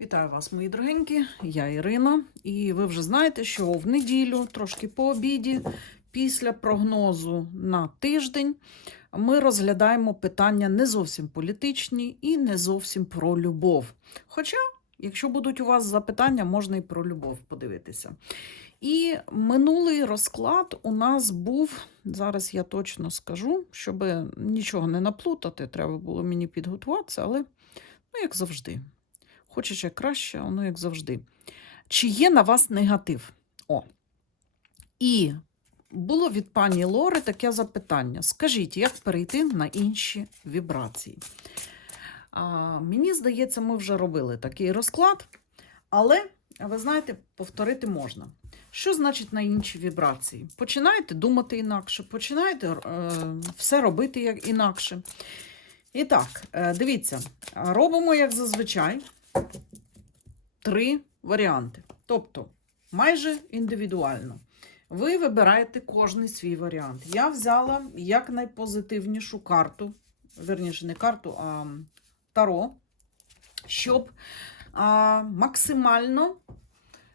Вітаю вас, мої дорогенькі. Я Ірина, і ви вже знаєте, що в неділю, трошки по обіді, після прогнозу на тиждень, ми розглядаємо питання не зовсім політичні і не зовсім про любов. Хоча, якщо будуть у вас запитання, можна і про любов подивитися. І минулий розклад у нас був, зараз я точно скажу, щоб нічого не наплутати, треба було мені підготуватися, але ну, як завжди. Хочеш як краще, воно як завжди. Чи є на вас негатив? О. І було від пані Лори таке запитання: скажіть, як перейти на інші вібрації? А, мені здається, ми вже робили такий розклад, але, ви знаєте, повторити можна. Що значить на інші вібрації? Починаєте думати інакше, починаєте е, все робити як інакше. І так, е, дивіться, робимо як зазвичай три варіанти. Тобто, майже індивідуально. Ви вибираєте кожний свій варіант. Я взяла як найпозитивнішу карту, верніше, не карту, а таро, щоб а, максимально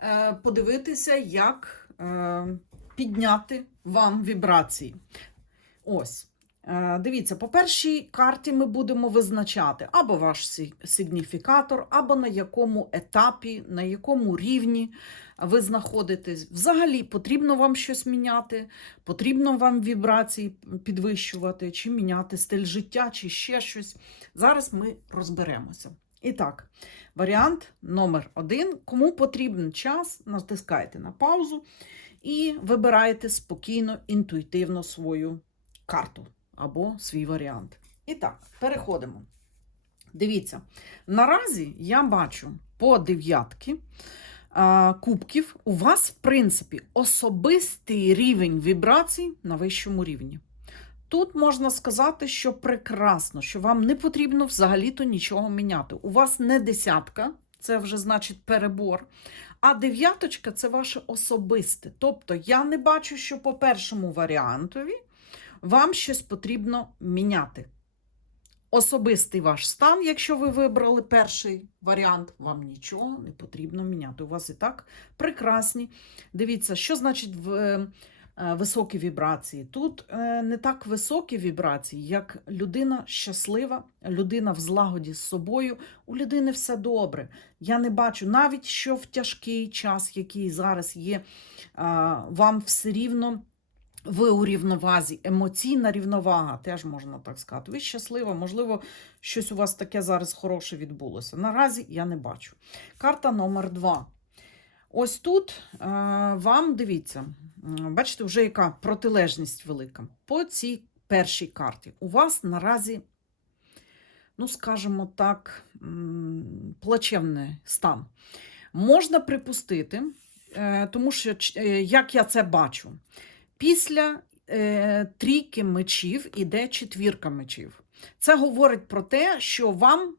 е, подивитися, як е, підняти вам вібрації. Ось. Е, Дивіться, по першій карті ми будемо визначати або ваш сигніфікатор, або на якому етапі, на якому рівні ви знаходитесь. Взагалі потрібно вам щось міняти, потрібно вам вібрації підвищувати, чи міняти стиль життя, чи ще щось. Зараз ми розберемося. І так, варіант номер один. Кому потрібен час, натискайте на паузу і вибираєте спокійно, інтуїтивно свою карту або свій варіант. І так, переходимо. Дивіться, наразі я бачу по дев'ятки кубків. У вас, в принципі, особистий рівень вібрацій на вищому рівні. Тут можна сказати, що прекрасно, що вам не потрібно взагалі-то нічого міняти. У вас не десятка, це вже значить перебор. А дев'яточка це ваше особисте. Тобто я не бачу, що по першому варіантові вам щось потрібно міняти. Особистий ваш стан, якщо ви вибрали перший варіант, вам нічого не потрібно міняти. У вас і так прекрасні. Дивіться, що значить в, е, високі вібрації. Тут е, не так високі вібрації, як людина щаслива, людина в злагоді з собою. У людини все добре. Я не бачу, навіть що в тяжкий час, який зараз є, вам все рівно. Ви у рівновазі, емоційна рівновага, теж можна так сказати. Ви щаслива, можливо, щось у вас таке зараз хороше відбулося. Наразі я не бачу. Карта номер два. Ось тут е, вам дивіться, бачите, вже яка протилежність велика. По цій першій карті. У вас наразі, ну, скажімо так, плачевний стан. Можна припустити, е, тому що, е, як я це бачу, Після е, трійки мечів іде четвірка мечів. Це говорить про те, що вам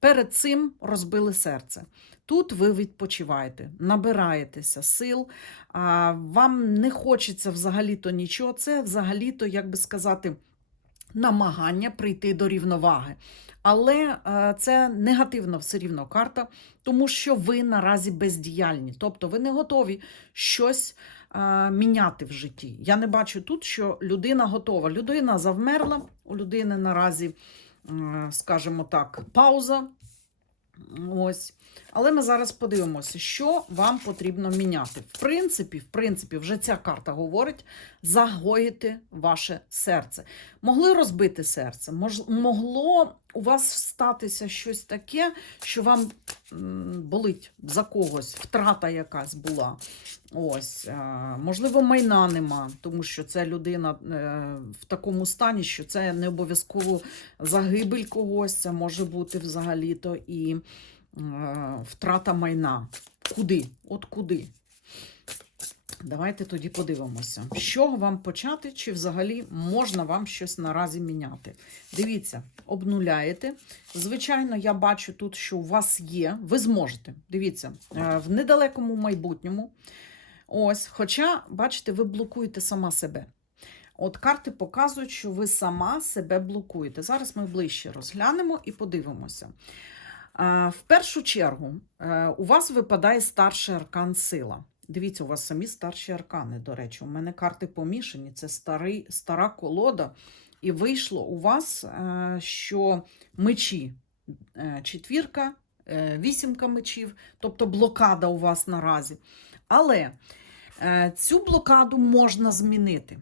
перед цим розбили серце. Тут ви відпочиваєте, набираєтеся сил, а вам не хочеться взагалі-то нічого. Це взагалі-то, як би сказати, намагання прийти до рівноваги. Але е, це негативна все рівно карта, тому що ви наразі бездіяльні, тобто ви не готові щось міняти в житті. Я не бачу тут, що людина готова. Людина завмерла, у людини наразі, е, скажімо так, пауза. Ось. Але ми зараз подивимося, що вам потрібно міняти. В принципі, в принципі, вже ця карта говорить загоїти ваше серце. Могли розбити серце, могло у вас статися щось таке, що вам болить за когось, втрата якась була. Ось, можливо, майна нема, тому що це людина е, в такому стані, що це не обов'язково загибель когось, це може бути взагалі-то і е, втрата майна. Куди? От куди? Давайте тоді подивимося, з чого вам почати, чи взагалі можна вам щось наразі міняти. Дивіться, обнуляєте. Звичайно, я бачу тут, що у вас є, ви зможете. Дивіться, е, в недалекому майбутньому. Ось, хоча, бачите, ви блокуєте сама себе. От карти показують, що ви сама себе блокуєте. Зараз ми ближче розглянемо і подивимося. Е, В першу чергу е, у вас випадає старший аркан сила. Дивіться, у вас самі старші аркани, до речі. У мене карти помішані, це старий, стара колода. І вийшло у вас, е, що мечі е, четвірка, е, вісімка мечів, тобто блокада у вас наразі. Але цю блокаду можна змінити.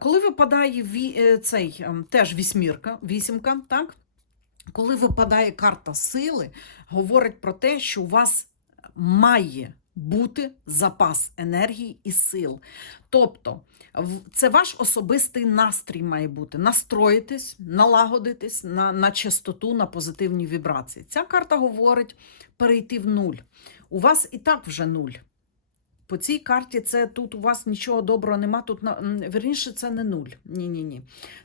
Коли випадає цей теж вісьмірка, вісімка, так? Коли випадає карта сили, говорить про те, що у вас має бути запас енергії і сил. Тобто, це ваш особистий настрій має бути. Настроїтись, налагодитись на, на частоту, на позитивні вібрації. Ця карта говорить перейти в нуль. У вас і так вже нуль. По цій карті це тут у вас нічого доброго нема. Тут вірніше, це не нуль. Ні, ні, ні.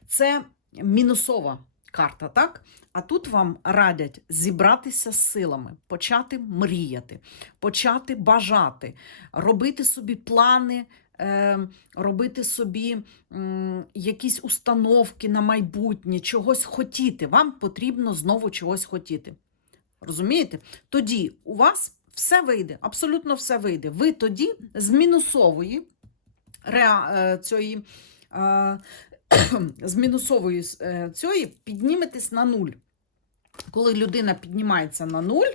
Це мінусова карта, так? А тут вам радять зібратися з силами, почати мріяти, почати бажати, робити собі плани, е, робити собі якісь установки на майбутнє, чогось хотіти. Вам потрібно знову чогось хотіти. Розумієте? Тоді у вас все вийде, абсолютно все вийде. Ви тоді з мінусової е, цієї, е, з мінусової е, цієї підніметесь на нуль. Коли людина піднімається на нуль,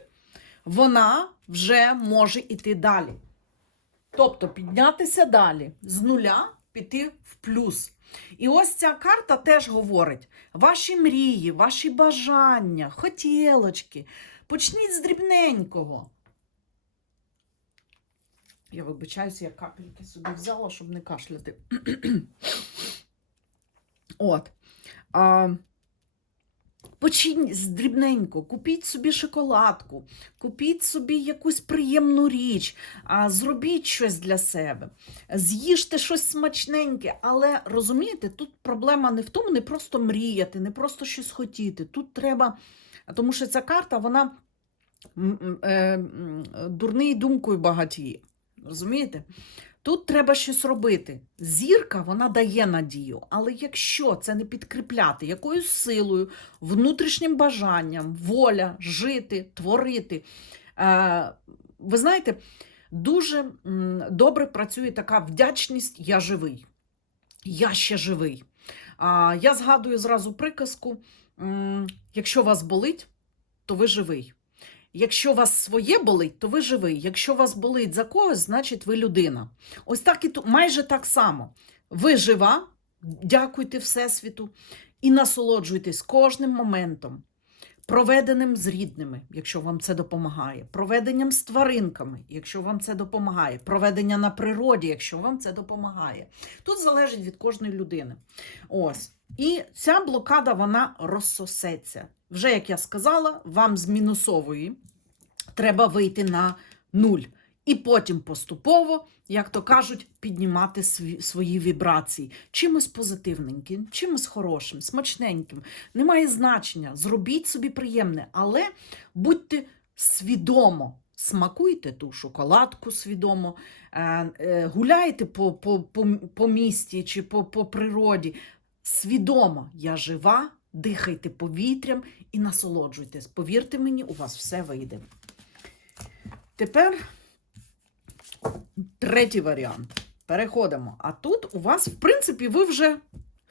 вона вже може йти далі. Тобто піднятися далі з нуля піти в плюс. І ось ця карта теж говорить: ваші мрії, ваші бажання, хотілочки. Почніть з дрібненького. Я вибачаюся, я капельки собі взяла, щоб не кашляти. От. А, почніть з дрібненько, купіть собі шоколадку, купіть собі якусь приємну річ, а, зробіть щось для себе, з'їжте щось смачненьке. Але розумієте, тут проблема не в тому, не просто мріяти, не просто щось хотіти. Тут треба, тому що ця карта, вона е, дурний думкою багатіє. Розумієте? Тут треба щось робити. Зірка вона дає надію, але якщо це не підкріпляти якоюсь силою, внутрішнім бажанням, воля жити, творити. Е, ви знаєте, дуже добре працює така вдячність Я живий. Я ще живий. Я згадую зразу приказку: якщо вас болить, то ви живий. Якщо вас своє болить, то ви живий. Якщо вас болить за когось, значить ви людина. Ось так і тут майже так само. Ви жива, дякуйте Всесвіту і насолоджуйтесь кожним моментом, проведеним з рідними, якщо вам це допомагає, проведенням з тваринками, якщо вам це допомагає, проведення на природі, якщо вам це допомагає. Тут залежить від кожної людини. Ось. І ця блокада вона розсосеться. Вже як я сказала, вам з мінусової треба вийти на нуль. І потім поступово, як то кажуть, піднімати свої вібрації чимось позитивненьким, чимось хорошим, смачненьким. Немає значення. Зробіть собі приємне, але будьте свідомо. Смакуйте ту шоколадку свідомо, е, е, гуляйте по, по, по, по місті чи по, по природі. Свідомо, я жива, дихайте повітрям і насолоджуйтесь. Повірте мені, у вас все вийде. Тепер третій варіант. Переходимо. А тут у вас, в принципі, ви вже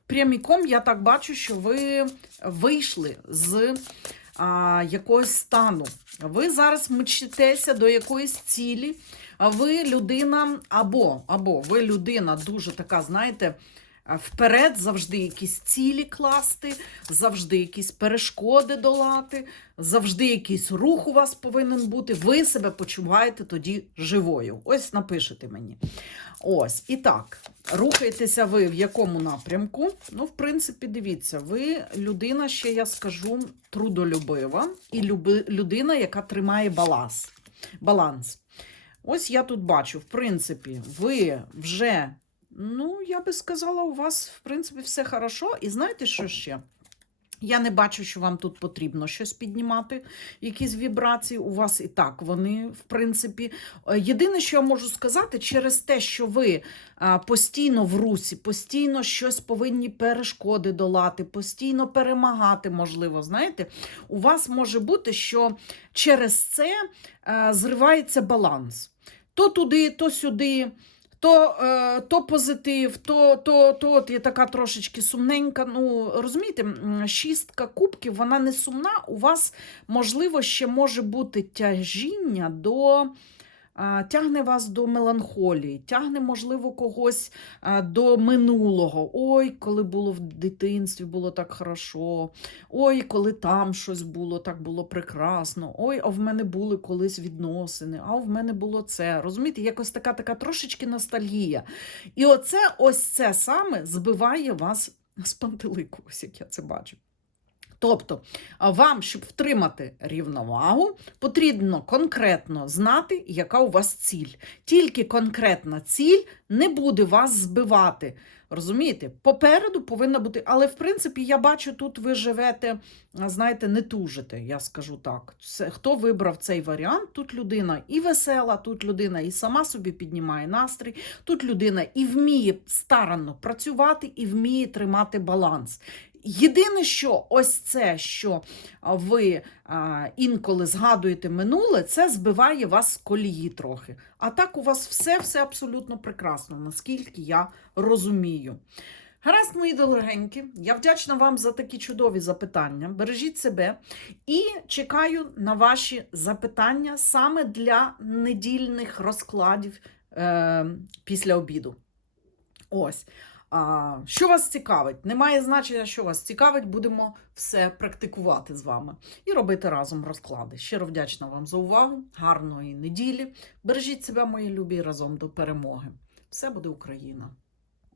пряміком, я так бачу, що ви вийшли з а, якогось стану. Ви зараз мчитеся до якоїсь цілі. Ви людина, або, або ви людина дуже така, знаєте, вперед завжди якісь цілі класти, завжди якісь перешкоди долати, завжди якийсь рух у вас повинен бути. Ви себе почуваєте тоді живою. Ось напишете мені. Ось, і так, рухаєтеся ви в якому напрямку? Ну, в принципі, дивіться, ви людина, ще я скажу, трудолюбива і люби, людина, яка тримає баланс. баланс. Ось я тут бачу, в принципі, ви вже, ну, я би сказала, у вас, в принципі, все хорошо. І знаєте, що ще? Я не бачу, що вам тут потрібно щось піднімати, якісь вібрації. У вас і так вони, в принципі. Е, Єдине, що я можу сказати, через те, що ви постійно в русі, постійно щось повинні перешкоди долати, постійно перемагати, можливо, знаєте, у вас може бути, що через це е, зривається баланс. То туди, то сюди. То, е, то позитив, то, то, то от є така трошечки сумненька. Ну, розумієте, шістка кубків, вона не сумна. У вас, можливо, ще може бути тяжіння до. Тягне вас до меланхолії, тягне, можливо, когось до минулого. Ой, коли було в дитинстві, було так хорошо. Ой, коли там щось було, так було прекрасно. Ой, а в мене були колись відносини, а в мене було це. Розумієте, якось така така трошечки ностальгія. І оце ось це саме збиває вас з пантелику, ось як я це бачу. Тобто, вам, щоб втримати рівновагу, потрібно конкретно знати, яка у вас ціль. Тільки конкретна ціль не буде вас збивати. Розумієте? Попереду повинна бути. Але, в принципі, я бачу, тут ви живете, знаєте, не тужите, я скажу так. Це, хто вибрав цей варіант? Тут людина і весела, тут людина і сама собі піднімає настрій, тут людина і вміє старанно працювати, і вміє тримати баланс. Єдине, що ось це, що ви інколи згадуєте минуле, це збиває вас з колії трохи. А так у вас все-все абсолютно прекрасно, наскільки я розумію. Гаразд, мої дорогенькі, я вдячна вам за такі чудові запитання. Бережіть себе і чекаю на ваші запитання саме для недільних розкладів е, після обіду. Ось. А, що вас цікавить? Немає значення, що вас цікавить, будемо все практикувати з вами і робити разом розклади. Щиро вдячна вам за увагу, гарної неділі. Бережіть себе, мої любі, разом до перемоги. Все буде Україна!